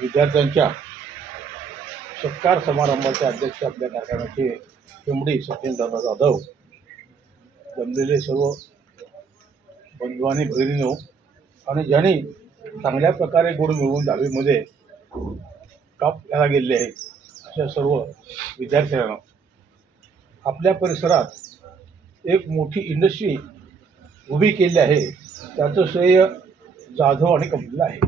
विद्यार्थ्यांच्या सत्कार समारंभाचे अध्यक्ष आपल्या कार्यक्रमाचे चिमडी सत्येंद्रनाथ जाधव जमलेले सर्व बंधू आणि भगिनीनो आणि ज्यांनी चांगल्या प्रकारे गुण मिळवून दहावीमध्ये टॉप घ्यायला गेलेले आहेत अशा सर्व विद्यार्थ्यांना आपल्या परिसरात एक मोठी इंडस्ट्री उभी केली आहे त्याचं श्रेय जाधव आणि कंपनीला आहे.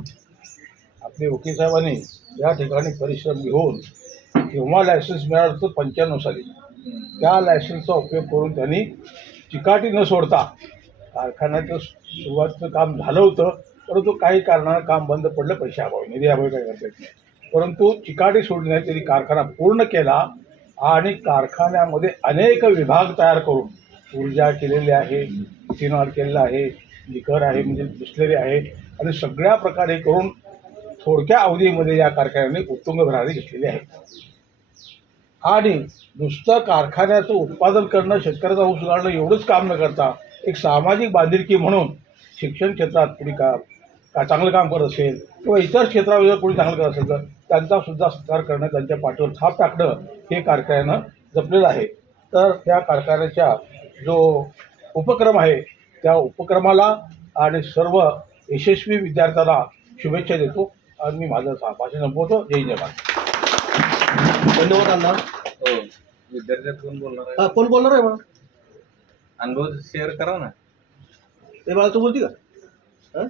आपले वकील साहेबांनी या ठिकाणी परिश्रम घेऊन केव्हा लायसन्स मिळालं होतं पंच्याण्णव साली. त्या लायसन्सचा उपयोग करून त्यांनी चिकाटी न सोडता कारखान्याचं सुरुवातीचं काम झालं होतं परंतु काही कारणानं काम बंद पडलं पैसे अभावी. निधी अभावी काही करता येत नाही. परंतु चिकाटी सोडण्यात त्यांनी कारखाना पूर्ण केला आणि कारखान्यामध्ये अनेक विभाग तयार करून ऊर्जा केलेली आहे इथेनॉल केलेलं आहे लिकर आहे म्हणजे बिस्लरी आहे आणि सगळ्या प्रकारे करून थोडक्या अवधीमध्ये या कारखान्याने उत्तुंग भरारी घेतलेली आहे. आणि नुसतं कारखान्याचं उत्पादन करणं शेतकऱ्याचा ऊस सुधारणं एवढंच काम न करता एक सामाजिक बांधिलकी म्हणून शिक्षण क्षेत्रात कुणी का का चांगलं काम करत असेल किंवा इतर क्षेत्रावर जर कोणी चांगलं करत असेल तर त्यांचा सुद्धा सत्कार करणं त्यांच्या पाठीवर थाप टाकणं हे कारखान्यानं जपलेलं आहे. तर त्या कारखान्याच्या जो उपक्रम आहे त्या उपक्रमाला आणि सर्व यशस्वी विद्यार्थ्यांना शुभेच्छा देतो. आणि मी माझं भाषण संपवतो. जय जवान धन्यवाद अण्णा. हो विद्यार्थ्यात कोण बोलणार आहे? हा कोण बोलणार आहे बाळा अनुभव शेअर करा ना. ते बाळा तू बोलती का? हा?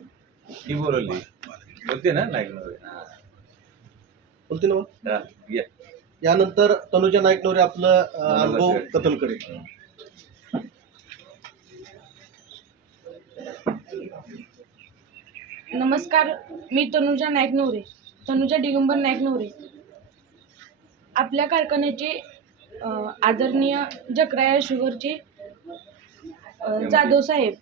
ती बोलवली. बोलते ना नाईक बोलती ना बाळा? या. यानंतर तनुजा नाईक नवरे आपलं अनुभव कथन करेल नमस्कार मी तनुजा नाईक नवरे तनुजा दिगंबर नाईक नवरे आपल्या कारखान्याचे आदरणीय जकराया शुगरचे जाधव साहेब.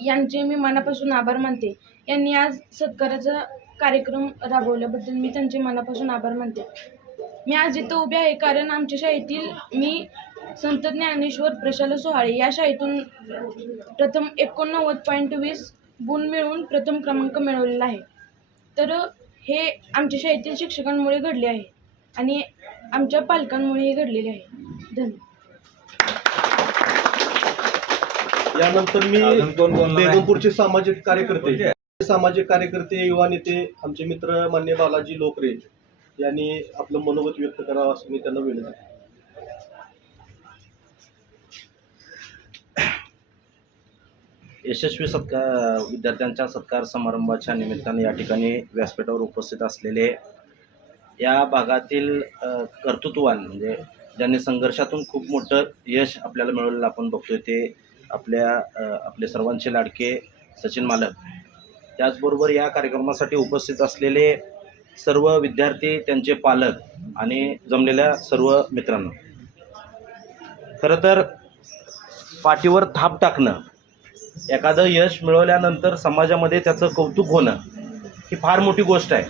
यांचे मी मनापासून आभार मानते. यांनी आज सत्काराचा कार्यक्रम राबवल्याबद्दल मी त्यांचे मनापासून आभार मानते. मी आज इथं उभे आहे कारण आमच्या शाळेतील मी संत ज्ञानेश्वर प्रशाला सोहाळे या शाळेतून प्रथम एकोणनव्वद पॉईंट वीस गुण मिळवून प्रथम क्रमांक मिळवलेला आहे तर हे आमच्या शाळेतील शिक्षकांमुळे घडले आहे आणि आमच्या पालकांमुळे हे घडलेले आहे धन्यवाद यानंतर मी? बेगमपूरचे सामाजिक कार्यकर्ते. सामाजिक कार्यकर्ते युवा नेते आमचे मित्र मान्य बालाजी लोकरे यांनी आपलं मनोगत व्यक्त करावं असं मी त्यांना विनंती यशस्वी सत्कार विद्यार्थ्यांच्या सत्कार समारंभाच्या निमित्ताने या ठिकाणी व्यासपीठावर उपस्थित असलेले या भागातील कर्तृत्वान कर्तृत्ववान म्हणजे ज्यांनी संघर्षातून खूप मोठं यश आपल्याला मिळवलेलं आपण बघतोय ते आपल्या आपले सर्वांचे लाडके सचिन मालक. त्याचबरोबर या कार्यक्रमासाठी उपस्थित असलेले सर्व विद्यार्थी त्यांचे पालक आणि जमलेल्या सर्व मित्रांना. खरं तर पाठीवर थाप टाकणं एखादं यश मिळवल्यानंतर समाजामध्ये त्याचं कौतुक होणं ही फार मोठी गोष्ट आहे.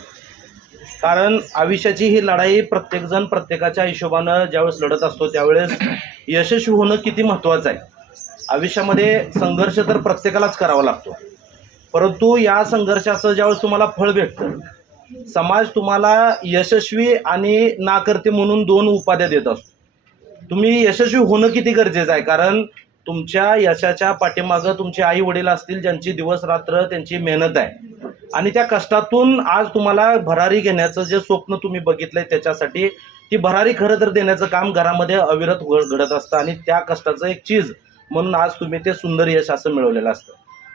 कारण आयुष्याची ही लढाई प्रत्येकजण प्रत्येकाच्या हिशोबानं ज्यावेळेस लढत असतो त्यावेळेस यशस्वी होणं किती महत्त्वाचं आहे. आयुष्यामध्ये संघर्ष तर प्रत्येकालाच करावा लागतो. परंतु या संघर्षाचं ज्यावेळेस तुम्हाला फळ भेटतं समाज तुम्हाला यशस्वी आणि नाकर्ते म्हणून दोन उपाध्या देत असतो. तुम्ही यशस्वी होणं किती गरजेचं आहे? कारण तुमच्या यशाच्या पाठीमागं तुमचे आई वडील असतील ज्यांची दिवस रात्र त्यांची मेहनत आहे. आणि त्या कष्टातून आज तुम्हाला भरारी घेण्याचं जे स्वप्न तुम्ही बघितलंय त्याच्यासाठी ती भरारी खरं तर देण्याचं काम घरामध्ये अविरत घडत असतं आणि त्या कष्टाचं एक चीज म्हणून आज तुम्ही ते सुंदर यश असं मिळवलेलं असतं.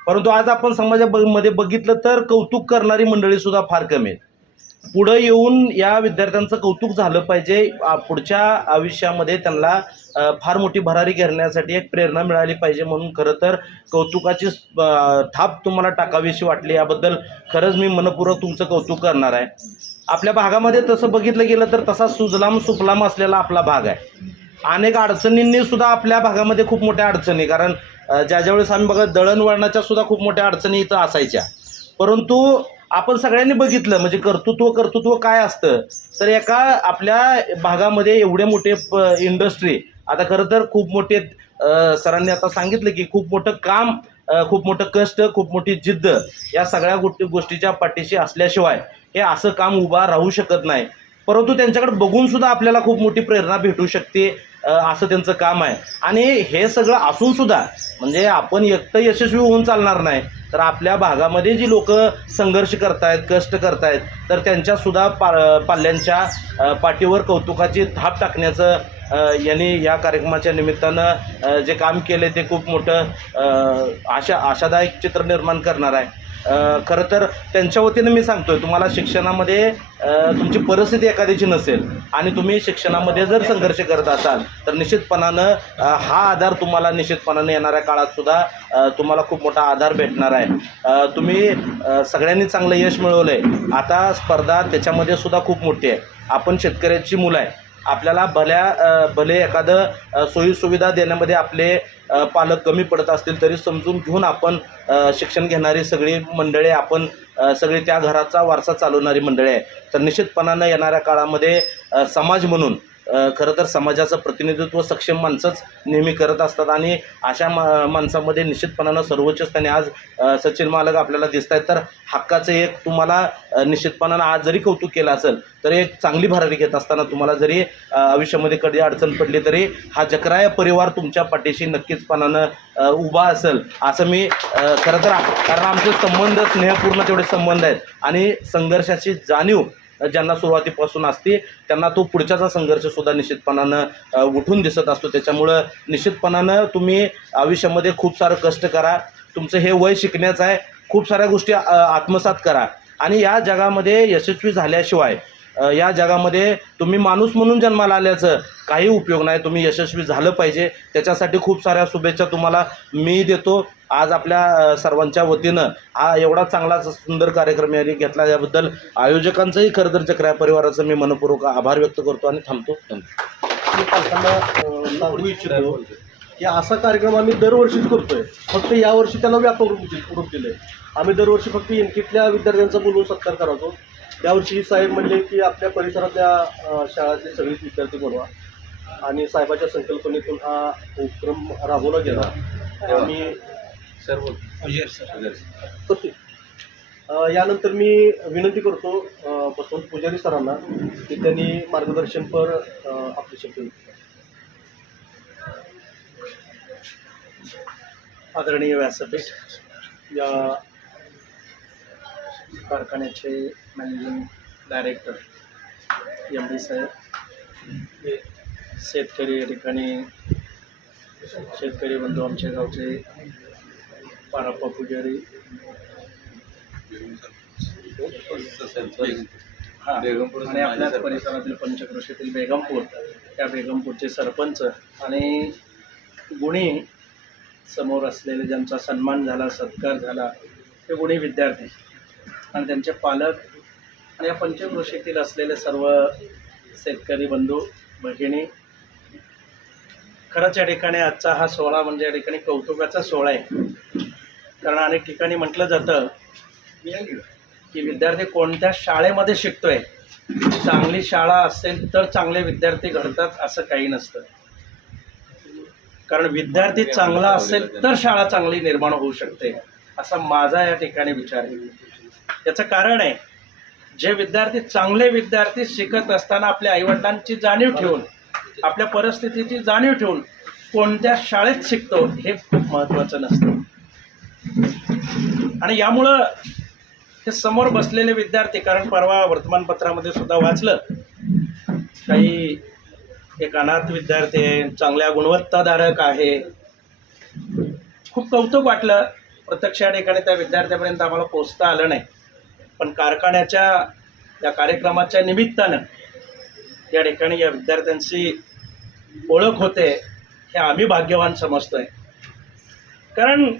परंतु आज आपण समाजामध्ये बघितलं तर कौतुक करणारी मंडळी सुद्धा फार कमी आहेत. पुढं येऊन या विद्यार्थ्यांचं कौतुक झालं पाहिजे पुढच्या आयुष्यामध्ये त्यांना फार मोठी भरारी घेण्यासाठी एक प्रेरणा मिळाली पाहिजे म्हणून खरं तर कौतुकाची थाप तुम्हाला टाकावीशी वाटली. याबद्दल खरंच मी मनपूर्वक तुमचं कौतुक करणार आहे. आपल्या भागामध्ये तसं बघितलं गेलं तर तसा सुजलाम सुफलाम असलेला आपला भाग आहे. अनेक अडचणींनी सुद्धा आपल्या भागामध्ये खूप मोठ्या अडचणी कारण ज्या ज्यावेळेस आम्ही बघा दळणवळणाच्या सुद्धा खूप मोठ्या अडचणी इथं असायच्या. परंतु आपण सगळ्यांनी बघितलं म्हणजे कर्तृत्व कर्तृत्व काय असतं? तर एका आपल्या भागामध्ये एवढे मोठे इंडस्ट्री आता खरं तर खूप मोठे सरांनी आता सांगितलं की खूप मोठं काम खूप मोठं कष्ट खूप मोठी जिद्द या सगळ्या गोष्टी गोष्टीच्या पाठीशी असल्याशिवाय हे असं काम उभा राहू शकत नाही. परंतु त्यांच्याकडे बघून सुद्धा आपल्याला खूप मोठी प्रेरणा भेटू शकते असं त्यांचं काम आहे. आणि हे सगळं असून सुद्धा म्हणजे आपण एकटं यशस्वी होऊन चालणार नाही तर आपल्या भागामध्ये जी लोक संघर्ष करतायत कष्ट करतायत तर त्यांच्यासुद्धा पा पाल्यांच्या पाठीवर कौतुकाची थाप टाकण्याचं यांनी या कार्यक्रमाच्या निमित्तानं जे काम केले ते खूप मोठं आशा आशादायक चित्र निर्माण करणार आहे. खरं तर त्यांच्या वतीनं मी सांगतोय तुम्हाला शिक्षणामध्ये तुमची परिस्थिती एखाद्याची नसेल आणि तुम्ही शिक्षणामध्ये जर संघर्ष करत असाल तर निश्चितपणानं हा आधार तुम्हाला निश्चितपणानं येणाऱ्या काळात सुद्धा तुम्हाला खूप मोठा आधार भेटणार आहे. तुम्ही सगळ्यांनी चांगलं यश मिळवलं आहे आता स्पर्धा त्याच्यामध्ये सुद्धा खूप मोठी आहे. आपण शेतकऱ्याची मुलं आहे. आपल्याला भल्या भले एखादं सोयीसुविधा देण्यामध्ये आपले पालक कमी पडत असतील तरी समजून घेऊन आपण शिक्षण घेणारी सगळी मंडळी आपण सगळी त्या घराचा वारसा चालवणारी मंडळी आहे. तर निश्चितपणानं येणाऱ्या काळामध्ये समाज म्हणून खरं तर समाजाचं प्रतिनिधित्व सक्षम माणसंच नेहमी करत असतात आणि अशा मा माणसामध्ये निश्चितपणानं सर्वोच्च स्थानी आज सचिन मालक आपल्याला दिसत आहेत तर हक्काचं एक तुम्हाला निश्चितपणानं आज जरी कौतुक केलं असेल तर एक चांगली भरारी घेत असताना तुम्हाला जरी आयुष्यामध्ये कधी अडचण पडली तरी हा जकराय परिवार तुमच्या पाठीशी नक्कीचपणानं उभा असेल असं मी खरं तर कारण आमचे संबंध स्नेहपूर्ण तेवढे संबंध आहेत. आणि संघर्षाची जाणीव ज्यांना सुरुवातीपासून असते त्यांना तो पुढच्याचा संघर्षसुद्धा निश्चितपणानं उठून दिसत असतो. त्याच्यामुळं निश्चितपणानं तुम्ही आयुष्यामध्ये खूप सारं कष्ट करा. तुमचं हे वय शिकण्याचं आहे. खूप साऱ्या गोष्टी आत्मसात करा. आणि या जगामध्ये यशस्वी झाल्याशिवाय या जगामध्ये तुम्ही माणूस म्हणून जन्माला आल्याचं काही उपयोग नाही. तुम्ही यशस्वी झालं पाहिजे. त्याच्यासाठी खूप साऱ्या शुभेच्छा तुम्हाला मी देतो. आज आपल्या सर्वांच्या वतीनं हा एवढा चांगला सुंदर कार्यक्रम यांनी घेतला. याबद्दल आयोजकांचंही खरं तर चक्रा परिवाराचं मी मनपूर्वक आभार व्यक्त करतो आणि थांबतो. सांगू की असा कार्यक्रम आम्ही दरवर्षीच करतोय. फक्त यावर्षी त्याला व्यापक रूप दि- रूप दिलंय. आम्ही दरवर्षी फक्त इनकिटल्या विद्यार्थ्यांचा बोलवून सत्कार करायचो. त्यावर्षी साहेब म्हणले की आपल्या परिसरातल्या अ, शाळातले सगळेच विद्यार्थी बोलवा. आणि साहेबाच्या संकल्पनेतून हा उपक्रम राबवला गेला. आम्ही सर्व करते अ, यानंतर मी विनंती करतो बसवंत पुजारी सरांना की त्यांनी मार्गदर्शनपर आपले शब्द. आदरणीय व्यासपीठ या कारखान्याचे मॅनेजिंग डायरेक्टर एम डी साहेब. हे शेतकरी या ठिकाणी शेतकरी बंधू आमच्या गावचे पाराप्पा पुजारी हां बेगमपूर आणि आपल्याच. परिसरातील पंचक्रोशीतील बेगमपूर त्या बेगमपूरचे सरपंच आणि गुणी समोर असलेले ज्यांचा सन्मान झाला सत्कार झाला ते गुणी विद्यार्थी आणि त्यांचे पालक आणि या पंचक्रोशीतील असलेले सर्व शेतकरी बंधू भगिनी खरंच या ठिकाणी आजचा हा सोहळा म्हणजे या ठिकाणी कौतुकाचा सोहळा आहे कारण अनेक ठिकाणी म्हटलं जातं की विद्यार्थी कोणत्या शाळेमध्ये शिकतोय? चांगली शाळा असेल तर चांगले विद्यार्थी घडतात असं काही नसतं. कारण विद्यार्थी चांगला असेल तर शाळा चांगली निर्माण होऊ शकते असा माझा या ठिकाणी विचार आहे. याचं कारण आहे जे विद्यार्थी चांगले विद्यार्थी शिकत असताना आपल्या आईवडिलांची जाणीव ठेवून आपल्या परिस्थितीची जाणीव ठेवून कोणत्या शाळेत शिकतो हे खूप महत्त्वाचं नसतं. आणि यामुळं हे समोर बसलेले विद्यार्थी कारण परवा वर्तमानपत्रामध्ये सुद्धा वाचलं काही एक अनाथ विद्यार्थी आहे चांगल्या गुणवत्ताधारक आहे. खूप कौतुक वाटलं. प्रत्यक्ष या ठिकाणी त्या विद्यार्थ्यापर्यंत आम्हाला पोचता आलं नाही. पण कारखान्याच्या या कार्यक्रमाच्या निमित्तानं या ठिकाणी या विद्यार्थ्यांची ओळख होते हे आम्ही भाग्यवान समजतोय. कारण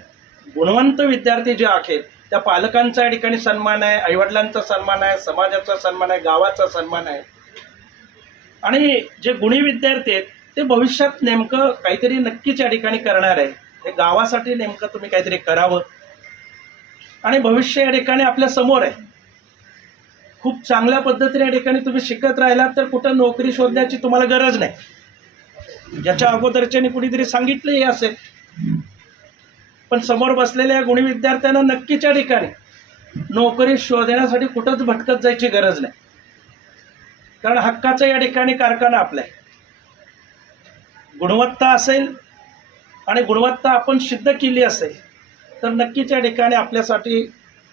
गुणवंत विद्यार्थी जे आहेत त्या पालकांचा या ठिकाणी सन्मान आहे आईवडिलांचा सन्मान आहे समाजाचा सन्मान आहे गावाचा सन्मान आहे. आणि जे गुणी विद्यार्थी आहेत ते भविष्यात नेमकं काहीतरी नक्कीच या ठिकाणी करणार आहे. हे गावासाठी नेमकं तुम्ही काहीतरी करावं. आणि भविष्य या ठिकाणी आपल्यासमोर आहे. खूप चांगल्या पद्धतीने या ठिकाणी तुम्ही शिकत राहिलात तर कुठं नोकरी शोधण्याची तुम्हाला गरज नाही. याच्या अगोदरच्यानी कुणीतरी सांगितलंही असेल पण समोर बसलेल्या गुणी विद्यार्थ्यांना नक्कीच्या ठिकाणी नोकरी शोधण्यासाठी कुठंच भटकत जायची गरज नाही. कारण हक्काचं या ठिकाणी कारखाना आपला आहे. गुणवत्ता असेल आणि गुणवत्ता आपण सिद्ध केली असेल तर नक्कीच या ठिकाणी आपल्यासाठी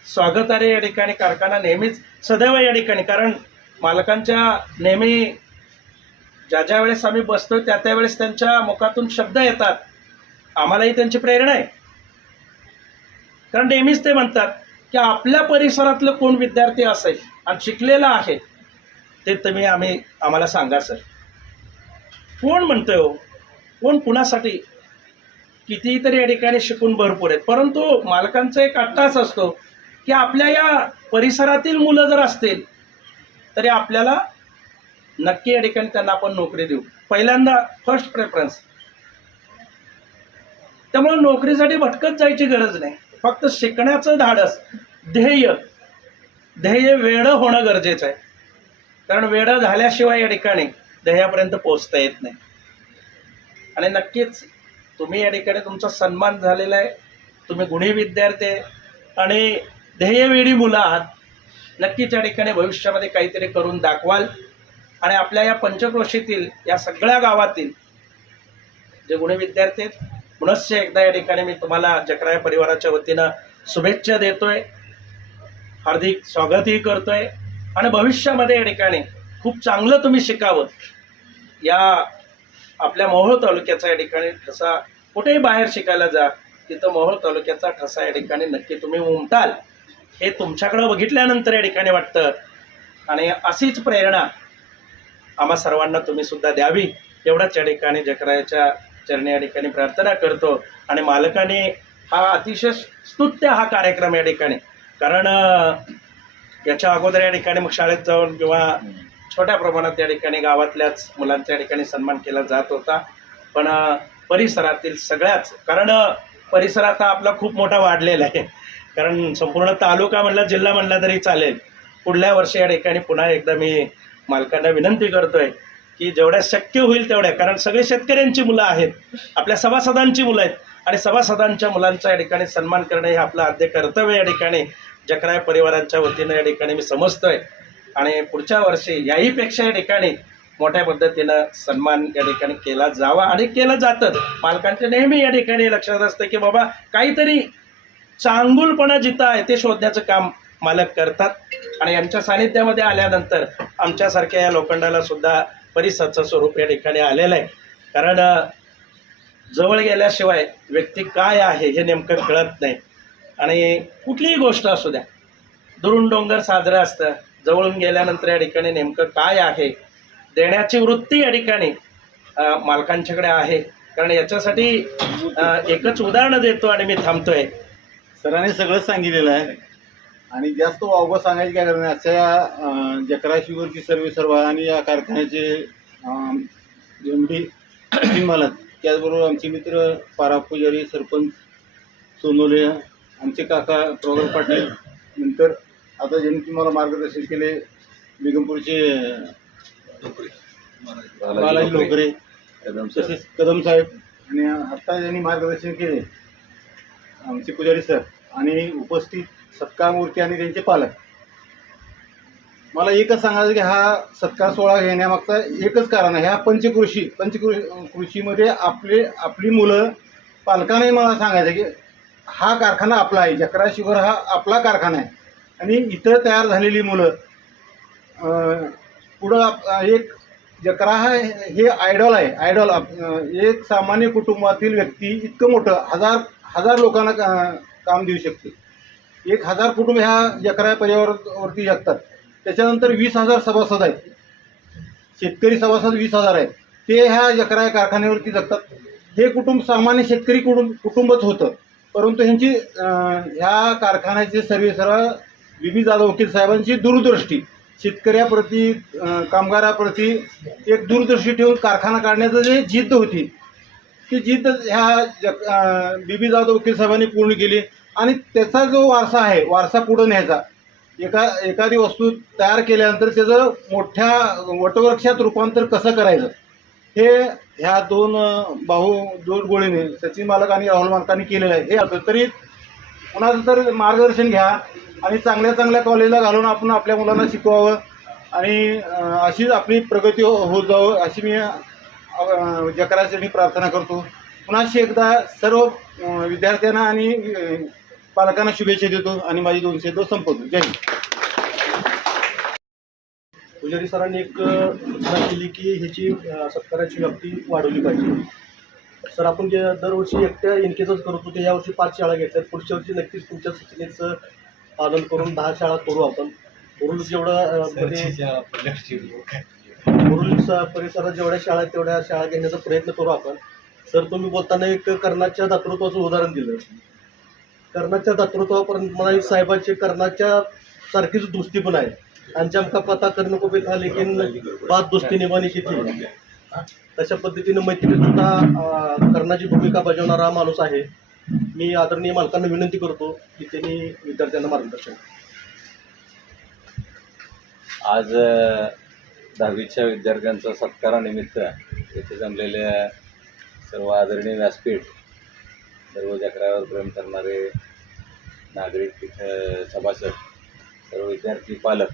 स्वागतार्ह या ठिकाणी कारखाना नेहमीच सदैव या ठिकाणी. कारण मालकांच्या नेहमी ज्या ज्या वेळेस आम्ही बसतो त्या त्यावेळेस त्यांच्या मुखातून शब्द येतात. आम्हालाही त्यांची प्रेरणा आहे. कारण नेहमीच ते म्हणतात की आपल्या परिसरातलं कोण विद्यार्थी असेल आणि शिकलेला आहे ते तुम्ही आम्ही आम्हाला सांगा सर. कोण म्हणतोय हो? कोण कुणासाठी? कितीही तरी या ठिकाणी शिकून भरपूर आहेत. परंतु मालकांचा एक अट्टाच असतो की आपल्या या परिसरातील मुलं जर असतील तरी आपल्याला नक्की या ठिकाणी त्यांना आपण नोकरी देऊ. पहिल्यांदा फर्स्ट प्रेफरन्स त्यामुळे नोकरीसाठी भटकत जायची गरज नाही. फक्त शिकण्याचं धाडस ध्येय. ध्येय वेळं होणं गरजेचं आहे. कारण वेळं झाल्याशिवाय या ठिकाणी ध्येयापर्यंत पोहोचता येत नाही. आणि नक्कीच तुम्ही या ठिकाणी तुमचा सन्मान झालेला आहे. तुम्ही गुणी विद्यार्थी आहे. आणि ध्येयवेळी मुलं आहात. नक्कीच या ठिकाणी भविष्यामध्ये काहीतरी करून दाखवाल. आणि आपल्या या पंचक्रोशीतील या सगळ्या गावातील जे गुणी विद्यार्थी आहेत पुनश्च एकदा या ठिकाणी मी तुम्हाला जकराय परिवाराच्या वतीनं शुभेच्छा देतोय. हार्दिक स्वागतही करतोय. आणि भविष्यामध्ये या ठिकाणी खूप चांगलं तुम्ही शिकावं. या आपल्या मोहोळ तालुक्याचा या ठिकाणी ठसा कुठेही बाहेर शिकायला जा तिथं मोहोळ तालुक्याचा ठसा या ठिकाणी नक्की तुम्ही उमटाल. हे तुमच्याकडं बघितल्यानंतर या ठिकाणी वाटतं. आणि अशीच प्रेरणा आम्हा सर्वांना तुम्ही सुद्धा द्यावी एवढंच या ठिकाणी जकरायाच्या चरणी या ठिकाणी प्रार्थना करतो आणि मालकाने हा अतिशय स्तुत्य हा कार्यक्रम या ठिकाणी. कारण याच्या अगोदर या ठिकाणी मग शाळेत जाऊन किंवा छोट्या प्रमाणात या ठिकाणी गावातल्याच मुलांच्या ठिकाणी सन्मान केला जात होता. पण परिसरातील सगळ्याच कारण परिसर आता आपला खूप मोठा वाढलेला आहे. कारण संपूर्ण तालुका म्हणला जिल्हा म्हणला तरी चालेल. पुढल्या वर्षी या ठिकाणी पुन्हा एकदा मी मालकांना विनंती करतोय की जेवढ्या शक्य होईल तेवढ्या. कारण सगळे शेतकऱ्यांची मुलं आहेत. आपल्या सभासदांची मुलं आहेत. आणि सभासदांच्या मुलांचा या ठिकाणी सन्मान करणं हे आपलं आद्य कर्तव्य या ठिकाणी. जकराय परिवारांच्या वतीनं या ठिकाणी मी समजतोय. आणि पुढच्या वर्षी याहीपेक्षा या ठिकाणी मोठ्या पद्धतीनं सन्मान या ठिकाणी केला जावा आणि केलं जातं. पालकांचे नेहमी या ठिकाणी लक्षात असतं की बाबा काहीतरी चांगुलपणा जिथं आहे ते शोधण्याचं काम मालक करतात. आणि यांच्या सानिध्यामध्ये आल्यानंतर आमच्यासारख्या या लोखंडाला सुद्धा परिसरचं स्वरूप या ठिकाणी आलेलं आहे. कारण जवळ गेल्याशिवाय व्यक्ती काय आहे हे नेमकं कळत नाही. आणि कुठलीही गोष्ट असू द्या दुरून डोंगर साजरं असतं जवळून गेल्यानंतर या ठिकाणी नेमकं काय आहे देण्याची वृत्ती या ठिकाणी मालकांच्याकडे आहे. कारण याच्यासाठी एकच उदाहरणं देतो आणि मी थांबतोय. सरांनी सगळं सांगितलेलं आहे. आणि जास्त वावगं सांगायची काय गरज नाही. आजच्या जकरा शुगरची सर्व सर्व आणि या कारखान्याचे एम डी मालक त्याचबरोबर आमचे मित्र पारा पुजारी सरपंच सोनोले आमचे काका प्रौढ पाटील नंतर आता ज्यांनी तुम्हाला मार्गदर्शन केले बेगमपूरचे बालाजी लोकरे. तसेच कदम साहेब आणि आता ज्यांनी मार्गदर्शन केले आमचे पुजारी सर आणि उपस्थित सत्कार मूर्ती आणि त्यांचे पालक. मला एकच सांगायचं की हा सत्कार सोहळा घेण्यामागचा एकच कारण आहे. ह्या पंचकृषी पंचकृषी कृषीमध्ये आपले आपली मुलं पालकांनाही मला सांगायचं की हा कारखाना आपला आहे. जकरा शुगर हा आपला कारखाना आहे. आणि इथं तयार झालेली मुलं पुढं आप- एक जकरा हा हे आयडॉल आहे. आयडॉल एक सामान्य कुटुंबातील व्यक्ती इतकं मोठं हजार हजार लोकांना का- काम देऊ शकते. एक हजार कुटुंब ह्या जकरा पर्यावरणावरती जगतात त्याच्यानंतर वीस हजार सभासद आहेत. शेतकरी सभासद वीस हजार आहेत. ते ह्या जकरा कारखान्यावरती जगतात. हे कुटुंब सामान्य शेतकरी कुटुंब कुटुंबच होतं. परंतु ह्यांची ह्या कारखान्याचे सर्वे सर्व बी बी. जाधव वकील साहेबांची दूरदृष्टी शेतकऱ्याप्रती कामगाराप्रती एक दूरदृष्टी ठेवून कारखाना काढण्याचं जे जिद्द होती ती जिद्द ह्या जग बी बी. जाधव वकील साहेबांनी पूर्ण केली. आणि त्याचा जो वारसा आहे वारसा पुढं न्यायचा. एका एखादी वस्तू तयार केल्यानंतर त्याचं मोठ्या वटवृक्षात रूपांतर कसं करायचं? हे ह्या दोन भाऊ दोन गोळीने सचिन मालक आणि राहुल मालकांनी केलेलं आहे. हे असं तरी कुणाचं तर मार्गदर्शन घ्या आणि चांगल्या चांगल्या कॉलेजला घालून आपण आपल्या मुलांना शिकवावं आणि अशीच आपली प्रगती हो होत जावं अशी मी अं, जकरासाठी प्रार्थना करतो. पुन्हा एकदा सर्व विद्यार्थ्यांना आणि पालकांना शुभेच्छा देतो आणि माझी दोन शब्द संपवतो. जय हिंद. पुजारी सरांनी एक सूचना केली की ह्याची सत्काराची व्याप्ती वाढवली पाहिजे. सर आपण जे दरवर्षी एकट्या इनकेसच करत होतो यावर्षी पाच शाळा घेतल्यात. पुढच्या वर्षी नक्कीच तुमच्या सूचनेचं पालन करून दहा शाळा करू आपण. मुरुल जेवढं मध्ये मुरुल स- परिसरात जेवढ्या शाळा आहेत तेवढ्या शाळा घेण्याचा प्रयत्न करू आपण. सर तुम्ही बोलताना एक कर्णाच्या दातृत्वाचं उदाहरण दिलं. कर्णाच्या दातृत्वापर्यंत मला साहेबांची कर्णाच्या सारखीच दुस्ती पण आहे. आणि आमका पता करणं को भी था लेकिन बात दोस्ती निभानी थी तशा पद्धतीनं मैत्री सुद्धा कर्णाची भूमिका बजावणारा माणूस आहे. मी आदरणीय मालकांना विनंती करतो की त्यांनी विद्यार्थ्यांना मार्गदर्शन आज दहावीच्या विद्यार्थ्यांचा सत्कारानिमित्त येथे जमलेल्या सर्व आदरणीय व्यासपीठ सर्व जकरावर प्रेम करणारे नागरिक तिथं सभासद सर्व विद्यार्थी पालक.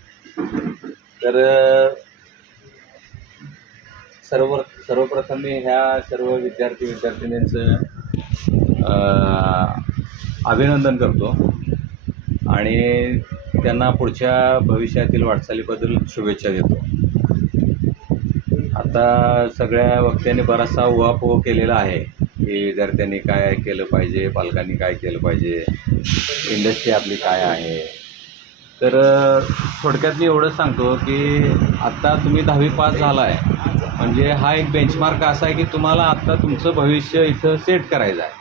तर सर्व सर्वप्रथम मी ह्या सर्व विद्यार्थी विद्यार्थिनींचं अभिनंदन करतो. आणि त्यांना पुढच्या भविष्यातील वाटचालीबद्दल शुभेच्छा देतो. आता सगळ्या वक्त्यांनी बराचसा उहापोह केलेला आहे. की विद्यार्थ्यांनी काय केलं पाहिजे पालकांनी काय केलं पाहिजे. इंडस्ट्री आपली काय आहे? तर थोडक्यात मी एवढंच सांगतो की आत्ता तुम्ही दहावी पास झाला आहे म्हणजे हा एक बेंचमार्क असा आहे की तुम्हाला आत्ता तुमचं भविष्य इथं सेट करायचं आहे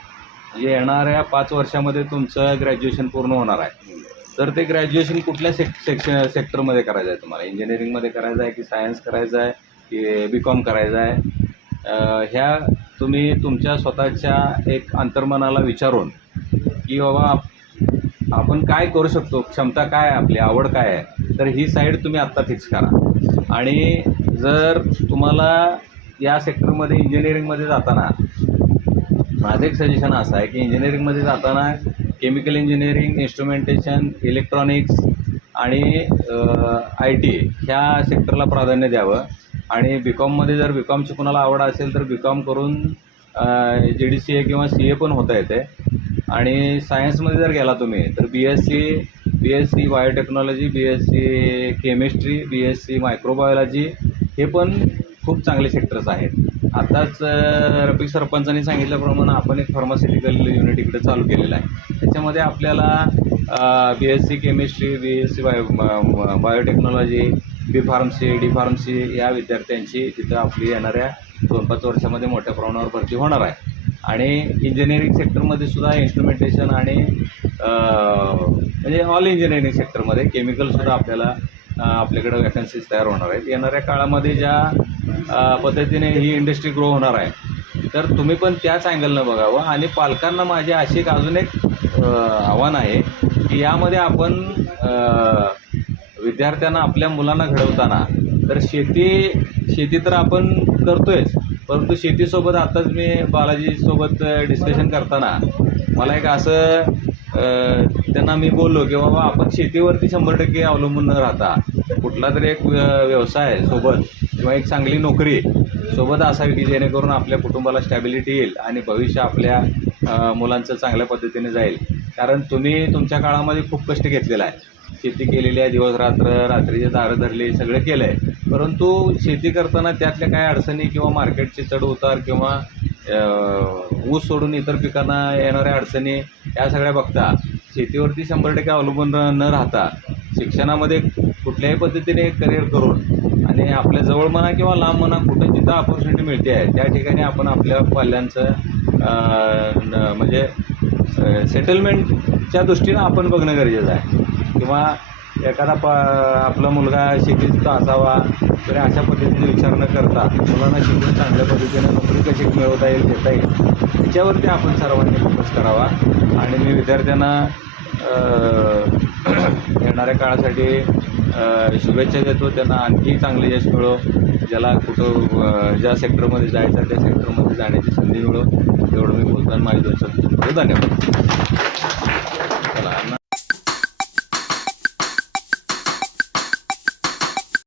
म्हणजे येणाऱ्या पाच वर्षामध्ये तुमचं ग्रॅज्युएशन पूर्ण होणार आहे. तर ते ग्रॅज्युएशन कुठल्या सेक सेक्शन सेक्टरमध्ये करायचं आहे तुम्हाला? इंजिनिअरिंगमध्ये करायचं आहे की सायन्स करायचं आहे की बी कॉम करायचं आहे ह्या तुम्ही तुमच्या स्वतःच्या एक अंतर्मनाला विचारून की बाबा आप- आपण काय करू शकतो? क्षमता काय आहे आपली? आवड काय आहे? तर ही साईड तुम्ही आत्ता फिक्स करा. आणि जर तुम्हाला या सेक्टरमध्ये इंजिनिअरिंगमध्ये जाताना माझं एक सजेशन असं आहे की इंजिनिअरिंगमध्ये जाताना केमिकल इंजिनिअरिंग इन्स्ट्रुमेंटेशन इलेक्ट्रॉनिक्स आणि आय टी ह्या सेक्टरला प्राधान्य द्यावं. आणि बी कॉममध्ये जर बी कॉमची कुणाला आवड असेल तर बी कॉम करून जी डी सी ए किंवा सी ए पण होता येते आणि सायन्समध्ये जर गेला तुम्ही तर B S C B S C biotechnology B S C chemistry B S C microbiology हे पण खूप चांगले सेक्टर्स आहेत. आताच अ, रफिक सरपंचांनी सांगितल्याप्रमाणे आपण एक फार्मास्युटिकल युनिट इकडे चालू केलेलं आहे. त्याच्यामध्ये आपल्याला B S C chemistry B S C bio biotechnology B pharmacy D pharmacy या विद्यार्थ्यांची तिथं आपली येणाऱ्या दोन पाच वर्षामध्ये मोठ्या प्रमाणावर भरती होणार आहे. आणि इंजिनिअरिंग सेक्टरमध्ये सुद्धा इन्स्ट्रुमेंटेशन आणि म्हणजे ऑल इंजिनिअरिंग सेक्टरमध्ये केमिकलसुद्धा आपल्याला आपल्याकडे वॅकन्सीज तयार होणार आहेत. येणाऱ्या काळामध्ये ज्या पद्धतीने ही इंडस्ट्री ग्रो होणार आहे तर तुम्ही पण त्याच अँगलनं बघावं. आणि पालकांना माझी अशी एक अजून एक आव्हान आहे की यामध्ये आपण विद्यार्थ्यांना आपल्या मुलांना घडवताना तर शेती शेती तर आपण करतोयच. परंतु शेतीसोबत आताच मी बालाजीसोबत डिस्कशन करताना मला एक असं त्यांना मी बोललो की बाबा आपण शेतीवरती शंभर टक्के अवलंबून न राहता कुठला तरी एक व्यवसाय सोबत किंवा एक चांगली नोकरी सोबत असावी की जेणेकरून आपल्या कुटुंबाला स्टॅबिलिटी येईल आणि भविष्य आपल्या मुलांचं चांगल्या पद्धतीने जाईल. कारण तुम्ही तुमच्या काळामध्ये खूप कष्ट घेतलेला आहे. शेती केलेली आहे दिवस रात्र रात्रीचे दारं धरले सगळं केलं आहे परंतु शेती करताना त्यातल्या काही अडचणी किंवा मार्केटचे चढ उतार किंवा ऊस सोडून इतर पिकांना येणाऱ्या अडचणी या सगळ्या बघता. शेतीवरती शंभर टक्के अवलंबून न राहता शिक्षणामध्ये कुठल्याही पद्धतीने करिअर करून आणि आपल्या जवळ म्हणा किंवा लांब म्हणा कुठं जिथं ऑपॉर्च्युनिटी मिळते आहे त्या ठिकाणी आपण आपल्या पाल्यांचं न- म्हणजे सेटलमेंटच्या दृष्टीनं आपण बघणं गरजेचं आहे. किंवा एखादा प आपला मुलगा शेतीत असावा तरी अशा पद्धतीने विचार न करता. मुलांना शिकून चांगल्या पद्धतीने नोकरी कशी मिळवता येईल देता येईल याच्यावरती आपण सर्वांनी फोकस करावा. आणि मी विद्यार्थ्यांना येणाऱ्या काळासाठी शुभेच्छा देतो. त्यांना आणखी चांगले यश मिळो. ज्याला कुठं ज्या सेक्टरमध्ये जायचं त्या सेक्टरमध्ये जाण्याची संधी मिळो. एवढं मी बोलताना माझे दोन शब्द. धन्यवाद.